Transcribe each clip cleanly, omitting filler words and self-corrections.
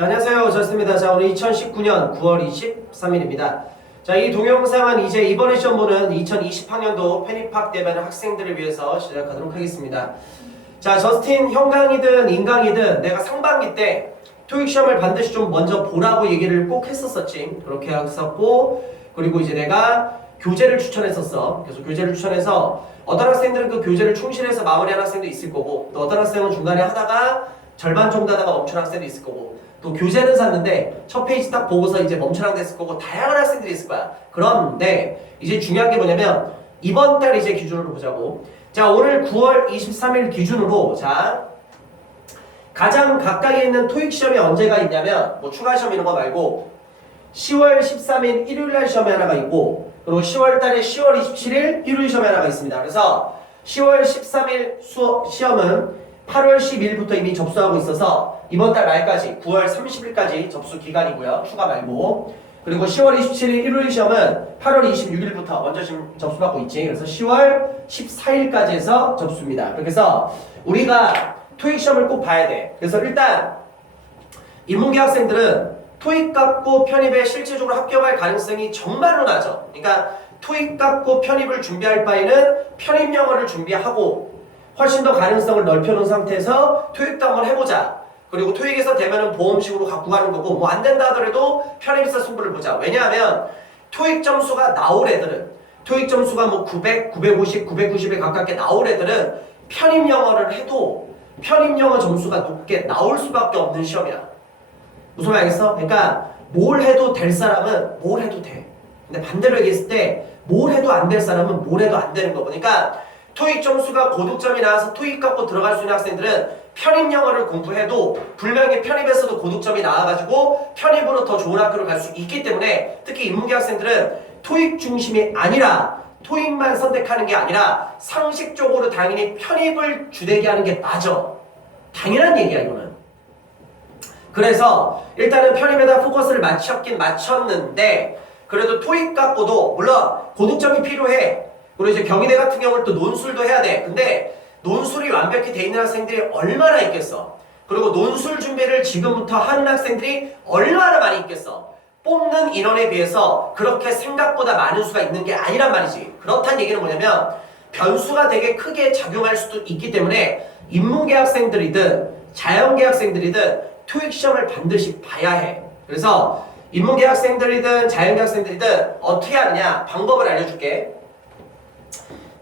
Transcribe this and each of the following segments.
자, 안녕하세요. 저스입니다. 자, 오늘 2019년 9월 23일입니다. 자, 이 동영상은 이제 이번에 시험 보는 2020학년도 편입학 대비하는 학생들을 위해서 시작하도록 하겠습니다. 자, 저스틴 형강이든 인강이든 내가 상반기 때 토익 시험을 반드시 좀 먼저 보라고 얘기를 꼭 했었었지. 그렇게 했었고, 그리고 이제 내가 교재를 추천했었어. 그래서 교재를 추천해서 어떤 학생들은 그 교재를 충실해서 마무리하는 학생도 있을 거고, 또 어떤 학생은 중간에 하다가 절반 정도 하다가 멈추는 학생도 있을 거고, 또 교재는 샀는데 첫 페이지 딱 보고서 이제 멈추랑 됐을 거고, 다양한 학생들이 있을 거야. 그런데 이제 중요한 게 뭐냐면 이번 달 이제 기준으로 보자고. 자, 오늘 9월 23일 기준으로 자 가장 가까이 있는 토익 시험이 언제가 있냐면 뭐 추가 시험 이런 거 말고 10월 13일 일요일날 시험이 하나가 있고, 그리고 10월 달에 10월 27일 일요일 시험이 하나가 있습니다. 그래서 10월 13일 시험은 8월 10일부터 이미 접수하고 있어서 이번 달 말까지 9월 30일까지 접수 기간이고요. 추가 말고. 그리고 10월 27일 일요일 시험은 8월 26일부터 먼저 지금 접수받고 있지. 그래서 10월 14일까지 해서 접수입니다. 그래서 우리가 토익 시험을 꼭 봐야 돼. 그래서 일단 인문계 학생들은 토익 갖고 편입에 실질적으로 합격할 가능성이 정말로 낮아. 그러니까 토익 갖고 편입을 준비할 바에는 편입 영어를 준비하고 훨씬 더 가능성을 넓혀놓은 상태에서 토익도 한번 해보자. 그리고 토익에서 되면은 보험식으로 갖고 가는 거고, 뭐 안 된다 하더라도 편입에서 승부를 보자. 왜냐하면 토익 점수가 나올 애들은, 토익 점수가 뭐 900, 950, 990에 가깝게 나올 애들은 편입 영어를 해도 편입 영어 점수가 높게 나올 수밖에 없는 시험이야. 무슨 말 알겠어? 그러니까 뭘 해도 될 사람은 뭘 해도 돼. 근데 반대로 얘기했을 때 뭘 해도 안 될 사람은 뭘 해도 안 되는 거. 그러니까 토익 점수가 고득점이 나와서 토익 갖고 들어갈 수 있는 학생들은 편입 영어를 공부해도 분명히 편입에서도 고득점이 나와가지고 편입으로 더 좋은 학교를 갈 수 있기 때문에, 특히 인문계 학생들은 토익 중심이 아니라 토익만 선택하는 게 아니라 상식적으로 당연히 편입을 주되게 하는 게 맞아. 당연한 얘기야 이거는. 그래서 일단은 편입에다 포커스를 맞췄는데, 그래도 토익 갖고도 물론 고득점이 필요해. 그리고 이제 경희대 같은 경우는 또 논술도 해야 돼. 근데 논술이 완벽히 돼 있는 학생들이 얼마나 있겠어. 그리고 논술 준비를 지금부터 하는 학생들이 얼마나 많이 있겠어. 뽑는 인원에 비해서 그렇게 생각보다 많은 수가 있는 게 아니란 말이지. 그렇다는 얘기는 뭐냐면 변수가 되게 크게 작용할 수도 있기 때문에 인문계 학생들이든 자연계 학생들이든 토익 시험을 반드시 봐야 해. 그래서 인문계 학생들이든 자연계 학생들이든 어떻게 하느냐 방법을 알려줄게.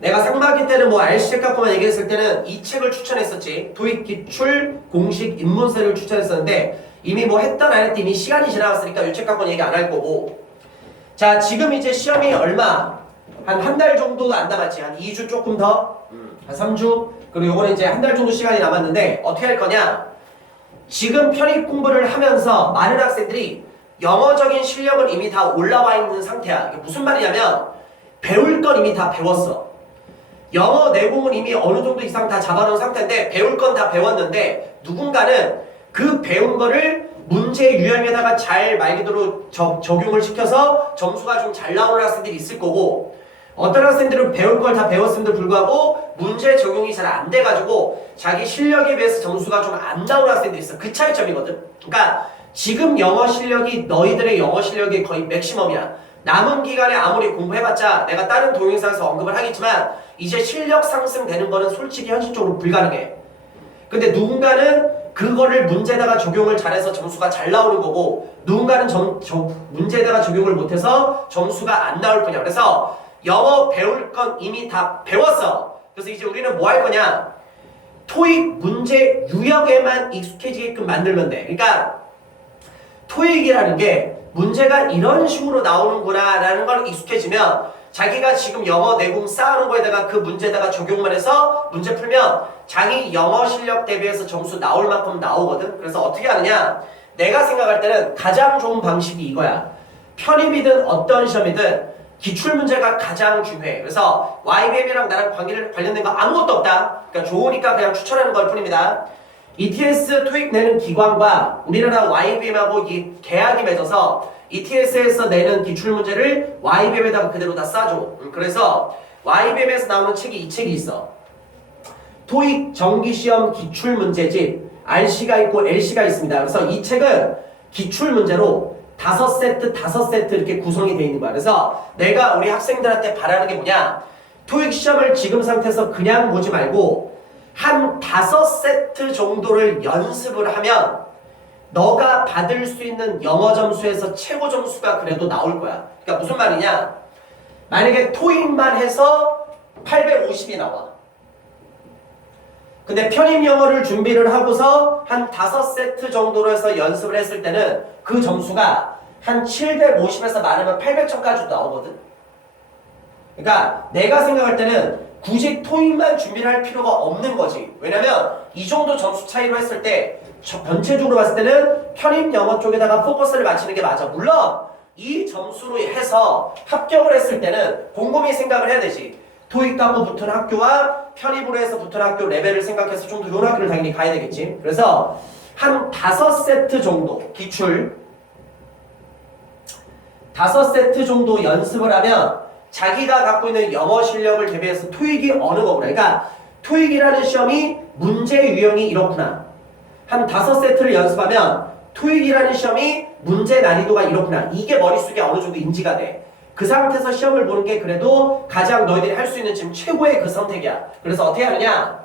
내가 상반기 때는 뭐 RC책 갖고만 얘기했을 때는 이 책을 추천했었지. 토익 기출 공식 입문서를 추천했었는데 이미 뭐 했던 안 했던 이미 시간이 지나갔으니까 이 책 갖고는 얘기 안 할 거고. 자, 지금 이제 시험이 얼마? 한 달 정도 안 남았지. 한 2주 조금 더? 한 3주? 그리고 요거는 이제 한 달 정도 시간이 남았는데 어떻게 할 거냐? 지금 편입 공부를 하면서 많은 학생들이 영어적인 실력은 이미 다 올라와 있는 상태야. 이게 무슨 말이냐면 배울 건 이미 다 배웠어. 영어 내공은 이미 어느 정도 이상 다 잡아놓은 상태인데 배울 건 다 배웠는데, 누군가는 그 배운 거를 문제 유형에다가 잘 말 그대로 적용을 시켜서 점수가 좀 잘 나오는 학생들이 있을 거고, 어떤 학생들은 배울 걸 다 배웠음에도 불구하고 문제 적용이 잘 안 돼가지고 자기 실력에 비해서 점수가 좀 안 나오는 학생들이 있어. 그 차이점이거든. 그러니까 지금 영어 실력이 너희들의 영어 실력이 거의 맥시멈이야. 남은 기간에 아무리 공부해봤자 내가 다른 동영상에서 언급을 하겠지만 이제 실력 상승되는 거는 솔직히 현실적으로 불가능해. 근데 누군가는 그거를 문제에다가 적용을 잘해서 점수가 잘 나오는 거고, 누군가는 문제에다가 적용을 못해서 점수가 안 나올 뿐이야. 그래서 영어 배울 건 이미 다 배웠어. 그래서 이제 우리는 뭐 할 거냐? 토익 문제 유형에만 익숙해지게끔 만들면 돼. 그러니까 토익이라는 게 문제가 이런 식으로 나오는구나 라는 걸 익숙해지면 자기가 지금 영어 내공 쌓아놓은 거에다가 그 문제에다가 적용만 해서 문제 풀면 자기 영어 실력 대비해서 점수 나올 만큼 나오거든. 그래서 어떻게 하느냐, 내가 생각할 때는 가장 좋은 방식이 이거야. 편입이든 어떤 시험이든 기출문제가 가장 중요해. 그래서 YBM이랑 나랑 관련된 거 아무것도 없다. 그러니까 좋으니까 그냥 추천하는 걸 뿐입니다. ETS 토익 내는 기관과 우리나라 YBM하고 이 계약이 맺어서 ETS에서 내는 기출문제를 YBM에다가 그대로 다 싸줘. 그래서 YBM에서 나오는 책이 이 책이 있어. 토익 정기시험 기출문제집 RC가 있고 LC가 있습니다. 그래서 이 책은 기출 문제로 5세트, 5세트 이렇게 구성이 되어 있는 거야. 그래서 내가 우리 학생들한테 바라는 게 뭐냐? 토익 시험을 지금 상태에서 그냥 보지 말고 한 5세트 정도를 연습을 하면 너가 받을 수 있는 영어 점수에서 최고 점수가 그래도 나올 거야. 그러니까 무슨 말이냐? 만약에 토익만 해서 850이 나와. 근데 편입 영어를 준비를 하고서 한 5세트 정도로 해서 연습을 했을 때는 그 점수가 한 750에서 많으면 800점까지도 나오거든. 그러니까 내가 생각할 때는 굳이 토익만 준비를 할 필요가 없는 거지. 왜냐면 이 정도 점수 차이로 했을 때 전체적으로 봤을 때는 편입 영어 쪽에다가 포커스를 맞추는 게 맞아. 물론 이 점수로 해서 합격을 했을 때는 곰곰이 생각을 해야 되지. 토익 갖고 붙은 학교와 편입으로 해서 붙은 학교 레벨을 생각해서 좀 더 좋은 학교를 당연히 가야 되겠지. 그래서 한 5세트 정도 기출 5세트 정도 연습을 하면 자기가 갖고 있는 영어 실력을 대비해서 토익이 어느 거구나. 그러니까 토익이라는 시험이 문제 유형이 이렇구나. 한 5세트를 연습하면 토익이라는 시험이 문제 난이도가 이렇구나. 이게 머릿속에 어느 정도 인지가 돼. 그 상태에서 시험을 보는 게 그래도 가장 너희들이 할 수 있는 지금 최고의 그 선택이야. 그래서 어떻게 하느냐?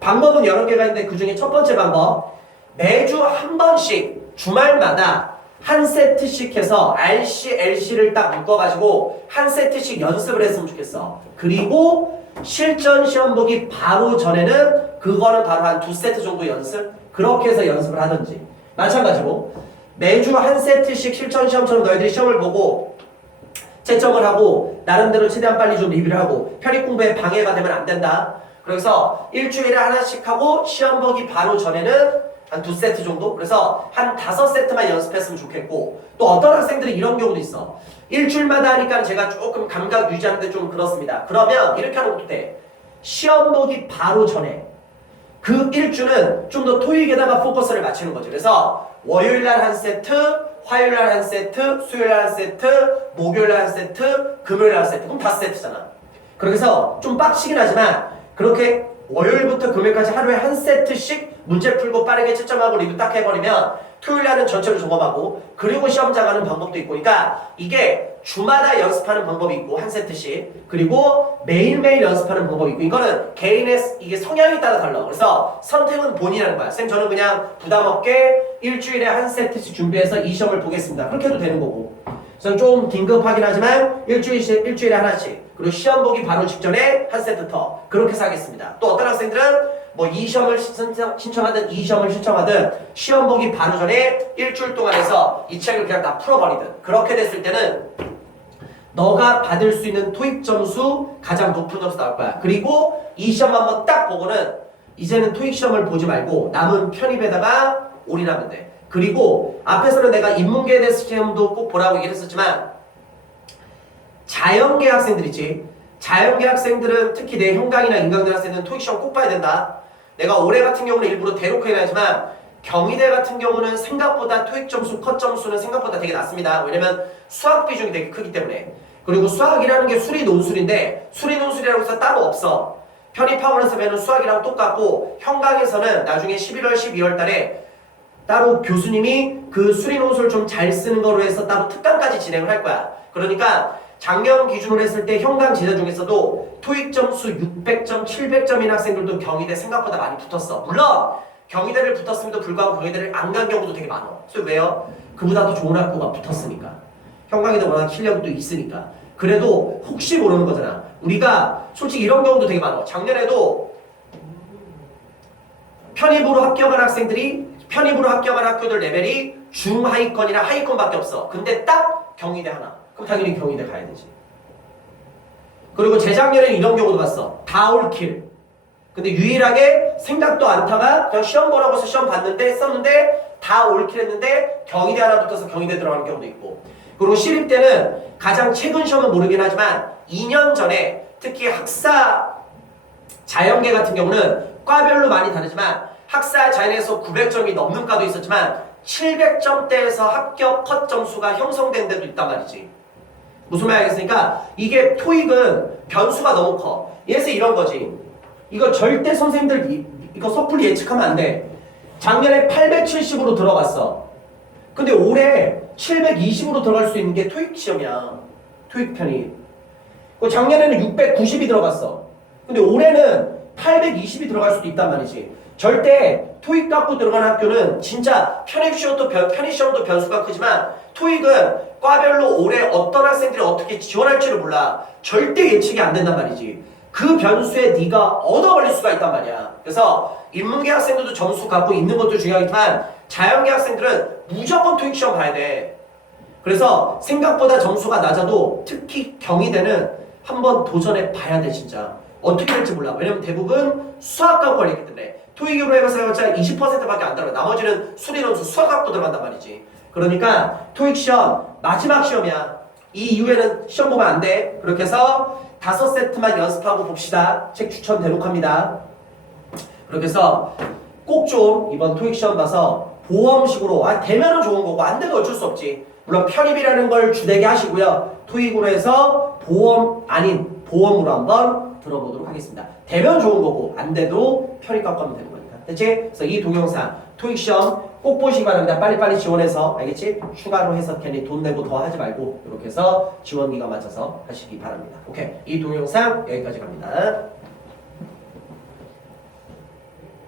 방법은 여러 개가 있는데 그 중에 첫 번째 방법, 매주 한 번씩 주말마다 한 세트씩 해서 RC, LC를 딱 묶어가지고 한 세트씩 연습을 했으면 좋겠어. 그리고 실전 시험 보기 바로 전에는 그거는 바로 한 2세트 정도 연습? 그렇게 해서 연습을 하든지. 마찬가지로 매주 한 세트씩 실전 시험처럼 너희들이 시험을 보고 채점을 하고 나름대로 최대한 빨리 좀 리뷰를 하고 편입 공부에 방해가 되면 안 된다. 그래서 일주일에 하나씩 하고 시험 보기 바로 전에는 한 2세트 정도? 그래서 한 5세트만 연습했으면 좋겠고, 또 어떤 학생들이 이런 경우도 있어. 일주일마다 하니까 제가 조금 감각 유지하는데 좀 그렇습니다. 그러면 이렇게 하는 것도 돼. 시험 보기 바로 전에 그 일주는 좀 더 토익에다가 포커스를 맞추는 거죠. 그래서 월요일날 한 세트, 화요일날 한 세트, 수요일날 한 세트, 목요일날 한 세트, 금요일날 한 세트. 그럼 5세트잖아. 그래서 좀 빡치긴 하지만 그렇게 월요일부터 금요일까지 하루에 한 세트씩 문제 풀고 빠르게 채점하고 리뷰 딱 해버리면 토요일날은 전체를 점검하고 그리고 시험 장하는 방법도 있고, 그러니까 이게 주마다 연습하는 방법이 있고 한 세트씩, 그리고 매일매일 연습하는 방법이 있고, 이거는 개인의 이게 성향에 따라 달라. 그래서 선택은 본인이 하는 거야. 쌤 저는 그냥 부담 없게 일주일에 한 세트씩 준비해서 이 시험을 보겠습니다. 그렇게 해도 되는 거고, 그래서 좀 긴급하긴 하지만 일주일에 하나씩, 그리고 시험 보기 바로 직전에 한 세트 더 그렇게 해서 하겠습니다. 또 어떤 학생들은 뭐 이 시험을 신청하든 이 시험을 신청하든 시험 보기 바로 전에 일주일 동안 해서 이 책을 그냥 다 풀어버리든, 그렇게 됐을 때는 너가 받을 수 있는 토익 점수 가장 높은 점수 나올 거야. 그리고 이 시험 한번 딱 보고는 이제는 토익 시험을 보지 말고 남은 편입에다가 올인하면 돼. 그리고 앞에서는 내가 인문계에 대해서 시험도 꼭 보라고 얘기를 했었지만 자연계 학생들 있지. 자연계 학생들은 특히 내 형광이나 인강대 학생들은 토익 시험 꼭 봐야 된다. 내가 올해 같은 경우는 일부러 대놓고 해야지만 경희대 같은 경우는 생각보다 토익 점수, 컷 점수는 생각보다 되게 낮습니다. 왜냐면 수학 비중이 되게 크기 때문에. 그리고 수학이라는 게 수리 논술인데 수리 논술이라고 해서 따로 없어. 편입학원에서 배우는 수학이랑 똑같고 형광에서는 나중에 11월, 12월 달에 따로 교수님이 그 수리 논술 좀 잘 쓰는 거로 해서 따로 특강까지 진행을 할 거야. 그러니까 작년 기준으로 했을 때 형광 제자 중에서도 토익 점수 600점, 700점인 학생들도 경희대 생각보다 많이 붙었어. 물론 경희대를 붙었음에도 불구하고 경희대를 안 간 경우도 되게 많아. 그래서 왜요? 그보다 더 좋은 학교가 붙었으니까. 형광이도 워낙 실력이 또 있으니까. 그래도 혹시 모르는 거잖아. 우리가 솔직히 이런 경우도 되게 많아. 작년에도 편입으로 합격한 학교들 레벨이 중하위권이나 하위권밖에 없어. 근데 딱 경희대 하나. 그럼 당연히 경희대 가야 되지. 그리고 재작년에는 이런 경우도 봤어. 다 올킬. 근데 유일하게 생각도 안 타가 그냥 시험 보라고 해서 시험 봤는데 했었는데 다 올킬 했는데 경희대 하나 붙어서 경희대 들어가는 경우도 있고. 그리고 시립 때는 가장 최근 시험은 모르긴 하지만 2년 전에 특히 학사 자연계 같은 경우는 과별로 많이 다르지만 학사 자연에서 900점이 넘는 과도 있었지만 700점대에서 합격 컷 점수가 형성된 데도 있단 말이지. 무슨 말 알겠습니까? 이게 토익은 변수가 너무 커. 예를 이런 거지. 이거 절대 선생님들 이거 섣불리 예측하면 안 돼. 작년에 870으로 들어갔어. 근데 올해 720으로 들어갈 수 있는 게 토익 시험이야. 토익 편입. 작년에는 690이 들어갔어. 근데 올해는 820이 들어갈 수도 있단 말이지. 절대 토익 갖고 들어가는 학교는 진짜 편입시험도 변수가 크지만 토익은 과별로 올해 어떤 학생들이 어떻게 지원할지를 몰라. 절대 예측이 안 된단 말이지. 그 변수에 네가 얻어 걸릴 수가 있단 말이야. 그래서 인문계 학생들도 점수 갖고 있는 것도 중요하지만 자연계 학생들은 무조건 토익 시험 봐야 돼. 그래서 생각보다 점수가 낮아도 특히 경희대는 한번 도전해 봐야 돼 진짜. 어떻게 될지 몰라. 왜냐면 대부분 수학 갖고 걸리기 때문에 토익으로 해봤자 20%밖에 안 들어가. 나머지는 수리 논술 수학 갖고 들어간단 말이지. 그러니까 토익 시험 마지막 시험이야. 이 이후에는 시험 보면 안 돼. 그렇게 해서 5세트만 연습하고 봅시다. 책 추천 대놓고 합니다. 그렇게 해서 꼭 좀 이번 토익 시험 봐서 보험식으로 되면은 좋은 거고 안 돼도 어쩔 수 없지. 물론 편입이라는 걸 주되게 하시고요. 토익으로 해서 보험 아닌 보험으로 한번 들어보도록 하겠습니다. 되면 좋은 거고 안 돼도 편입 갖고 하면 되는 거니까. 됐지? 그래서 이 동영상 토익 시험 꼭 보시기 바랍니다. 빨리빨리 지원해서 알겠지? 추가로 해서 괜히 돈 내고 더 하지 말고 이렇게 해서 지원기간 맞춰서 하시기 바랍니다. 오케이. 이 동영상 여기까지 갑니다.